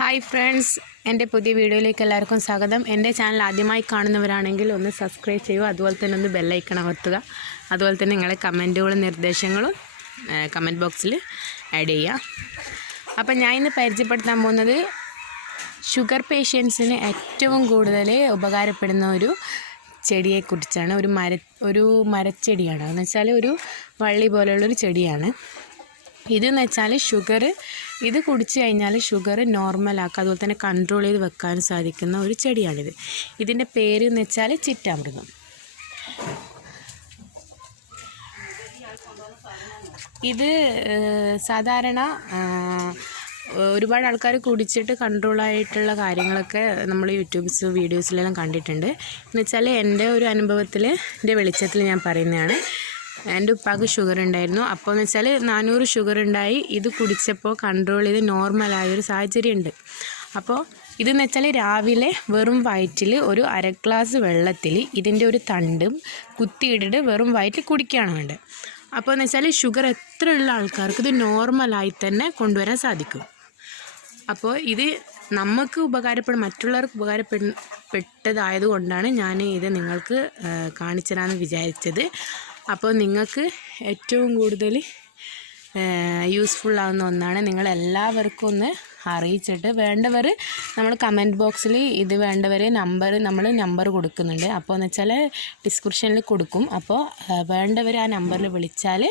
Hi friends, എൻ്റെ പുതിയ വീഡിയോയിലേക്ക് എല്ലാവർക്കും സ്വാഗതം. എൻ്റെ ചാനൽ ആദ്യമായി കാണുന്നവരാണെങ്കിൽ ഒന്ന് സബ്സ്ക്രൈബ് ചെയ്യുക, അതുപോലെ തന്നെ ഒന്ന് ബെല്ലൈക്കൺ അമർത്തുക. അതുപോലെ തന്നെ നിങ്ങളെ കമൻറ്റുകളും നിർദ്ദേശങ്ങളും കമൻറ്റ് ബോക്സിൽ ആഡ് ചെയ്യുക. അപ്പം ഞാൻ ഇന്ന് പരിചയപ്പെടുത്താൻ പോകുന്നത് ഷുഗർ പേഷ്യൻസിന് ഏറ്റവും കൂടുതൽ ഉപകാരപ്പെടുന്ന ഒരു ചെടിയെക്കുറിച്ചാണ്. ഒരു മരച്ചെടിയാണ്. എന്ന് വെച്ചാൽ ഒരു വള്ളി പോലെയുള്ളൊരു ചെടിയാണ്. ഇതെന്ന് വെച്ചാൽ ഇത് കുടിച്ചു കഴിഞ്ഞാൽ ഷുഗർ നോർമലാക്കുക, അതുപോലെ തന്നെ കൺട്രോൾ ചെയ്ത് വെക്കാൻ സാധിക്കുന്ന ഒരു ചെടിയാണിത്. ഇതിൻ്റെ പേര് എന്ന് വെച്ചാൽ ചിറ്റാമൃതം. ഇത് സാധാരണ ഒരുപാട് ആൾക്കാർ കുടിച്ചിട്ട് കൺട്രോളായിട്ടുള്ള കാര്യങ്ങളൊക്കെ നമ്മൾ വീഡിയോസിലെല്ലാം കണ്ടിട്ടുണ്ട്. എന്ന് വെച്ചാൽ എൻ്റെ ഒരു അനുഭവത്തിൽ, എൻ്റെ വെളിച്ചത്തിൽ ഞാൻ പറയുന്നതാണ്. എൻ്റെ ഉപ്പാക്ക് ഷുഗർ ഉണ്ടായിരുന്നു. അപ്പോൾ എന്ന് വെച്ചാൽ 400 ഷുഗർ ഉണ്ടായി. ഇത് കുടിച്ചപ്പോൾ കൺട്രോൾ ചെയ്ത് നോർമലായൊരു സാഹചര്യമുണ്ട്. അപ്പോൾ ഇതെന്ന് വെച്ചാൽ രാവിലെ വെറും വയറ്റിൽ ഒരു അര ഗ്ലാസ് വെള്ളത്തിൽ ഇതിൻ്റെ ഒരു തണ്ടും കുത്തിയിട്ടിട്ട് വെറും വയറ്റിൽ കുടിക്കുകയാണ് വേണ്ടത്. അപ്പോൾ എന്ന് വെച്ചാൽ ഷുഗർ എത്ര ഉള്ള ആൾക്കാർക്ക് ഇത് നോർമലായി തന്നെ കൊണ്ടുവരാൻ സാധിക്കും. അപ്പോൾ ഇത് നമുക്ക് മറ്റുള്ളവർക്ക് ഉപകാരപ്പെട്ടതായതുകൊണ്ടാണ് ഞാൻ ഇത് നിങ്ങൾക്ക് കാണിച്ചു തരാമെന്ന് വിചാരിച്ചത്. അപ്പോൾ നിങ്ങൾക്ക് ഏറ്റവും കൂടുതൽ യൂസ്ഫുള്ളാവുന്ന ഒന്നാണ്. നിങ്ങളെല്ലാവർക്കും ഒന്ന് അറിയിച്ചിട്ട് വേണ്ടവർ നമ്മൾ കമൻറ്റ് ബോക്സിൽ ഇത് വേണ്ടവർ നമ്പർ കൊടുക്കുന്നുണ്ട്. അപ്പോൾ എന്ന് വെച്ചാൽ ഡിസ്ക്രിപ്ഷനിൽ കൊടുക്കും. അപ്പോൾ വേണ്ടവർ ആ നമ്പറിൽ വിളിച്ചാൽ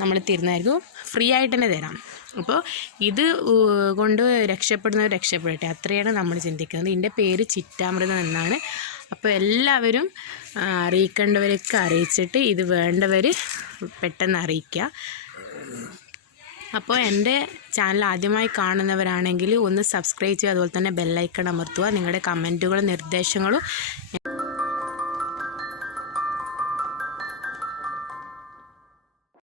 നമ്മൾ തരുന്നതായിരിക്കും. ഫ്രീ ആയിട്ട് തന്നെ തരാം. അപ്പോൾ ഇത് കൊണ്ട് രക്ഷപ്പെടുന്നവർ രക്ഷപ്പെടട്ടെ, അത്രയാണ് നമ്മൾ ചിന്തിക്കുന്നത്. ഇതിൻ്റെ പേര് ചിറ്റാമൃതം എന്നാണ്. അപ്പോൾ എല്ലാവരും അറിയിക്കേണ്ടവരൊക്കെ അറിയിച്ചിട്ട് ഇത് വേണ്ടവർ പെട്ടെന്ന് അറിയിക്കുക. അപ്പോൾ എൻ്റെ ചാനൽ ആദ്യമായി കാണുന്നവരാണെങ്കിൽ ഒന്ന് സബ്സ്ക്രൈബ് ചെയ്യുക, അതുപോലെ തന്നെ ബെല്ലൈക്കൺ അമർത്തുക. നിങ്ങളുടെ കമൻറ്റുകളും നിർദ്ദേശങ്ങളും